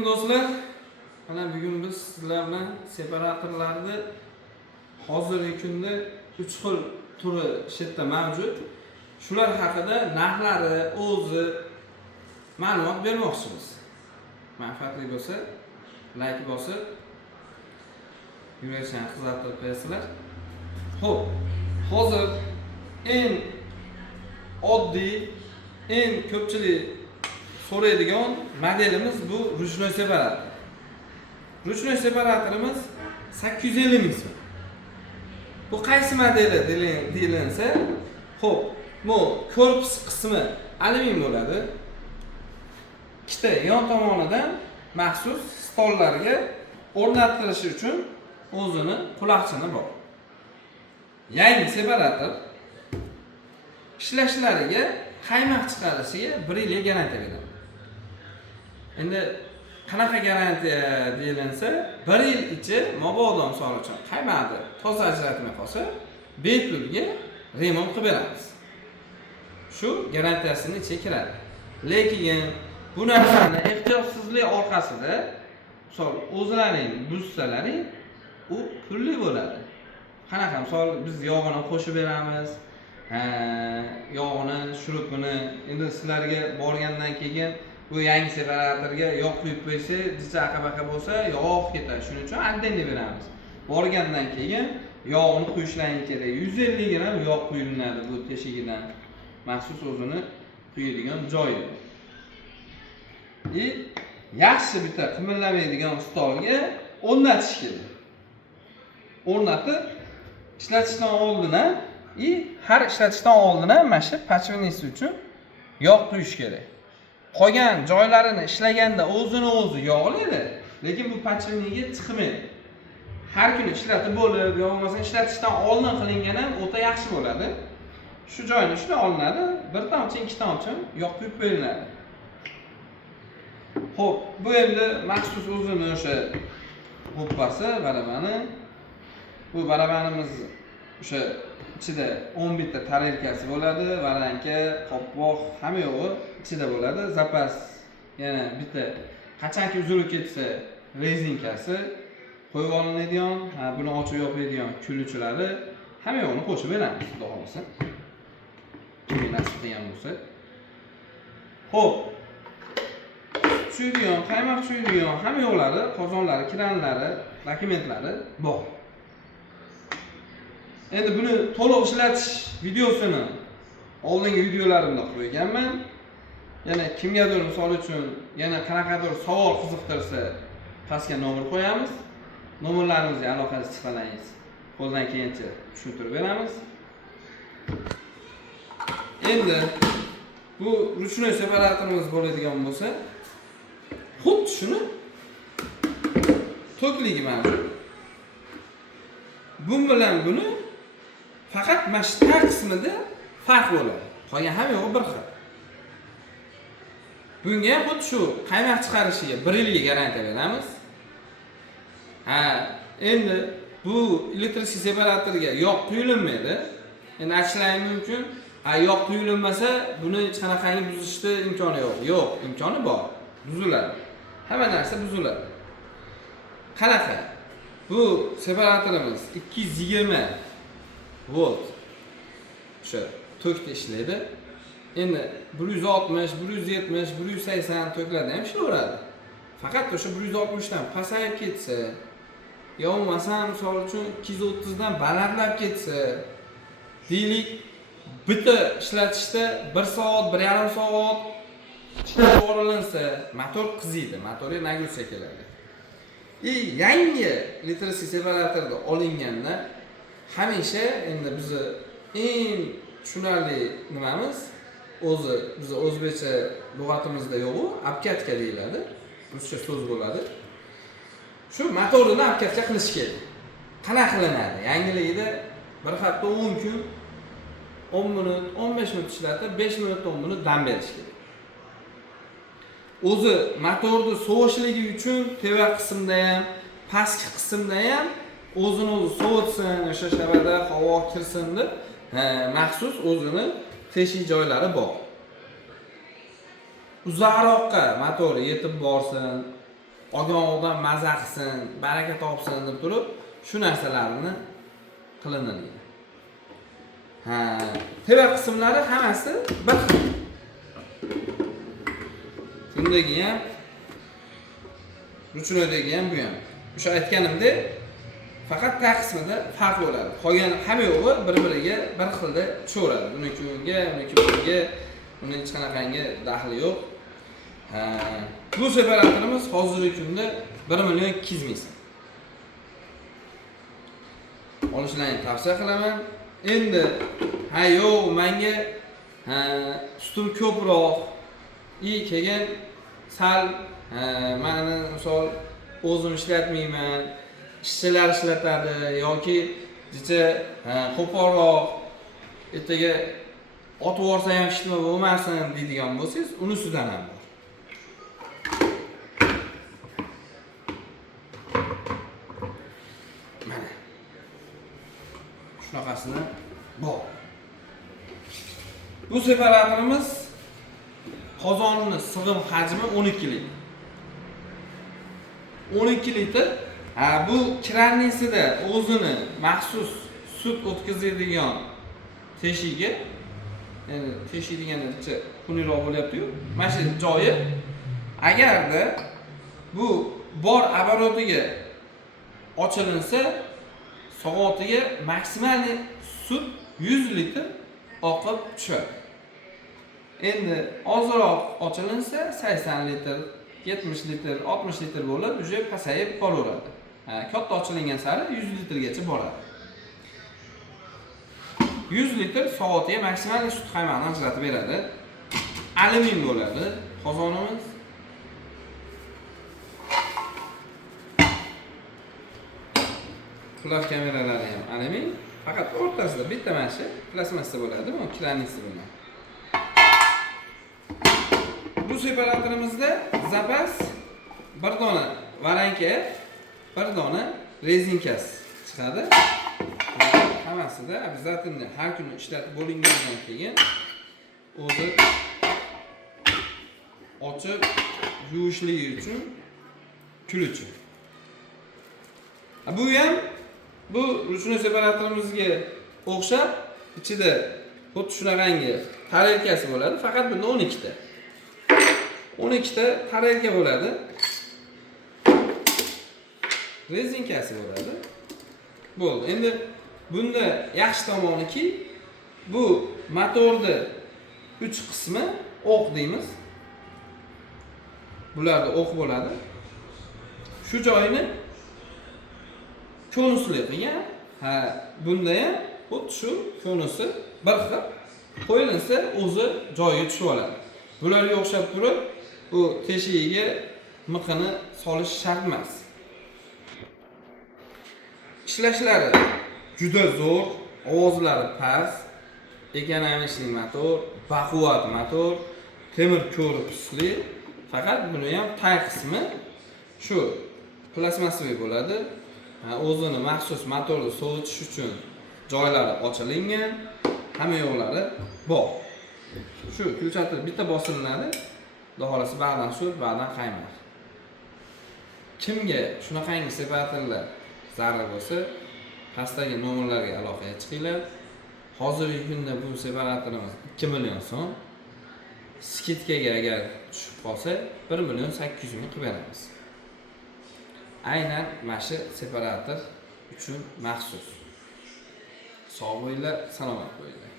Assalomu do'stlar. Mana bugun biz sizlar bilan separatorlarni hozirgi kunda 3 xil turi shu yerda mavjud. Shular haqida narxlari, o'zi ma'lumot bermoqchimiz. Manfaatli bo'lsa, like bosib, yurashni qizartirib qo'yasizlar. Xo'p, hozir eng oddiy, eng ko'pchilik so'raydigan modelimiz bu rучной separator. Rучной separatorimiz 850 ming so'm. Bu qaysi modeli deyilinsa, xo'p, bu korpus qismi alyumin bo'ladi. Ikkita yon tomonidan maxsus stollarga o'rnatilishi uchun o'zini quloqchini bor. Yangi separator ishlashlariga, qaymoq chiqarishiga 1 yilga garantiya beradi. Endi qanaqa garantiya deyilinsa, 1 yil ichi mabodo misol uchun qaymoqni toza ajratmay qolsa, bepulga remont qilib beramiz. Shu garantiyasining ichiga kiradi. Lekin bu narsani ehtiyotsizlik orqasida, misol o'zlaring bussalaring, u pulli bo'ladi. Qanaqa misol biz yog'ini qo'shib beramiz, yog'ini, shurupini endi sizlarga borgandan keyin bu yangi separatorga yog' quyib qo'ysa, jicha aqabaqa bo'lsa, yog' ketadi. Shuning uchun addenni beramiz. Borgandan keyin yog'ni quyishlaring kerak. 150 gram yog' quyiladi bu teshigidan. Maxsus o'zini quyadigan joyi. Yaxshi bitta qimirlamaydigan stolga o'rnatish kerak. O'rnatib ishlatishdan oldin har ishlatishdan oldin mana shu pachvenisi uchun yog' quyish kerak. Qolgan joylarini ishlaganda o'zini-o'zi yog'laydi, lekin bu pachveniga chiqmaydi. Har kuni ishlatib bo'lib, yo'qmasa ishlatishdan oldin qilingan ham o'ta yaxshi bo'ladi. Shu joyni shunday olinadi, bir tomchi, ikki tomchi yog' quyib qo'yiladi. Xo'p, bu endi maxsus o'zini o'sha ho'ppasi, barabani. Bu barabanimiz o'sha ichida 10 bitta tarelkasi bo'ladi, varanka, qopqoq, hamma yo'g'i ichida bo'ladi. Zapas yana bitta qachonki uzilib ketsa, rezinkasi qo'yib olinadigan, buni ochib yopadigan kuluvchilari, hamma yo'g'ini qo'shib beramiz, xudo xolasa. Kim nasib qilgan bo'lsa. Xo'p. Suydigan, qaymoq suydigan hamma yo'qlari, qozonlari, kranlari, dokumentlari bor. Endi buni to'liq ishlatish videosini oldingi videolarimda qo'yganman. Yana kimgadir misol uchun yana qanaqadir savol qiziqtirsa, pastga nomer qo'yamiz. Nomerlarimizga aloqaga chiqsangiz, qo'ldan kelgancha tushuntirib beramiz. Endi bu rучной separatorimiz bo'ladigan bo'lsa, xuddi shuni to'kligi mavjud. Bu bilan buni faqat mashta qismida farq bo'ladi. Qolgan hamma yo'q bir xil. Bunga xuddi shu qaymoq chiqarishiga 1 yilga garantiya beramiz. Endi bu elektrik separatorga yog' quyilmaydi. Endi aytishlaring mumkin, yog' quyilmasa, buni hech qanaqangi buzishda imkoni yo'q. Yo'q, imkoni bor. Buziladi. Hamma narsa buziladi. Qanaqa? Bu separatorimiz 220 volt o'sha tokda ishlaydi. Endi 160, 170, 180 toklarda ham ishlaveradi. Faqat o'sha 160 dan pasayib ketsa, yo masalan misol uchun 230 dan balandlab ketsa, deylik bitta ishlatishda 1 soat, 1,5 soat ishlatib o'rinlansa, motor qiziydi, motorga nagruza keladi. Yangi elektrik separatorda olinganda hamisha endi bizni eng tushunarli nimamiz o'zi biz o'zbekcha lug'atimizda yo'q-u, obkatka deyiladi. Ruscha so'z bo'ladi. Shu motorni obkatka qilish kerak. Qanaqa qilinadi? Yangiligida bir hafta 10 kun 10 minut, 15 minut ishlatib, 5 minut 10 minut dam berish kerak. O'zi motorni sovishligi uchun teva qismda ham, pastki qismda ham o'zini-o'zi sovutsin, o'sha shabada havo kirsin deb maxsus o'zini teshik joylari bor. Uzoqroqqa motor yetib borsin, ogohdan maza qilsin, baraka topsin deb turib, shu narsalarni qilinadi. Teva qismlari hammasi bir xil. Bundagi ham, ruchnoydagi ham bu ham. O'sha aytganimdek, faqat tag qismida farq bo'ladi. Qolgan hamma yo'g'i bir-biriga bir xilda tushaveradi. Buniki unga, buniki bunga, uning hech qanaqangi daxli yo'q. Bu separatorimiz hozirgi kunda 1,200,000 ming. Olishlarini tavsiya qilaman. Endi yo'q, menga sutim ko'proq keyin sal meni misol o'zim ishlatmayman, ishchilar ishlatadi yoki jicha qo'polroq ertaga otib yuborsa ham ishitma bo'lmasin deydigan bo'lsangiz, unisidan ham bor. Mana shunaqasini bor. Bu separatorimiz qozonini sig'im hajmi 12 litr. 12 litr. Bu krannisida o'zini maxsus sut o'tkazadigan teshigiga, ya'ni teshik deganicha xunukroq bo'lyapti-yu. Mana shu joyi agarda bu bor oborotiga ochilinsa, soatiga maksimal sut 100 litr oqib tushadi. Endi ozroq ochilinsa 80 litr, 70 litr, 60 litr bo'lib, uje pasayib qolaveradi. Katta ochilingan sari 100 litrgacha boradi. 100 litr soatiga maksimal sut qaymog'ini ajratib beradi. Alyumin bo'ladi qozonimiz. Flash kameralari ham alyumin, faqat o'rtasida bitta mana shu plastmassa bo'ladi, bu kranisi bilan. Bu separatorimizda zapas bir dona varanka, bir dona rezinkasi chiqadi. Hammasida обязательно har kuni ishlatib bo'lingandan keyin o'zi ochib yuvishligi uchun kuluvchi. Bu ham bu ruchnoy separatorimizga o'xshab ichida xuddi shunaqangi tarelkasi bo'ladi, faqat bunda 12 ta. 12 ta tarelka bo'ladi. Rezinkasi bo'ladi. Bo'ldi. Endi bunda yaxshi tomoniki, bu motorda 3 qismi o'q deymiz. Bularda o'q bo'ladi. Shu joyini konusli qilgan. Bunda ham xuddi shu konusi bir xil qo'yilinsa o'zi joyiga tushib oladi. Bularga o'xshab turib, bu teshigiga miqini solish shart emas. Ishlashlari juda zo'r, ovozlari past, ekonomik motor, baquvvat motor, temir korpusli. Faqat buni ham tag qismi shu plastmassiy bo'ladi. O'zini maxsus motorni sovutish uchun joylari ochilingan, hamma yo'llari bor. Shu ключатор bitta bosilinadi. Xudo xolasa ba'dan sut, ba'dan qaymoq. Kimga shunaqangi separatorlar zarur bo'lsa, pastdagi nomerlarga aloqaga chiqinglar. Hozirgi kunda bu separatorimiz 2 million so'm. Skidkaga agar tushib qolsa 1,800,000 qilib beramiz. Aynan mana shu separator uchun maxsus. Sog' bo'linglar, salomat bo'linglar.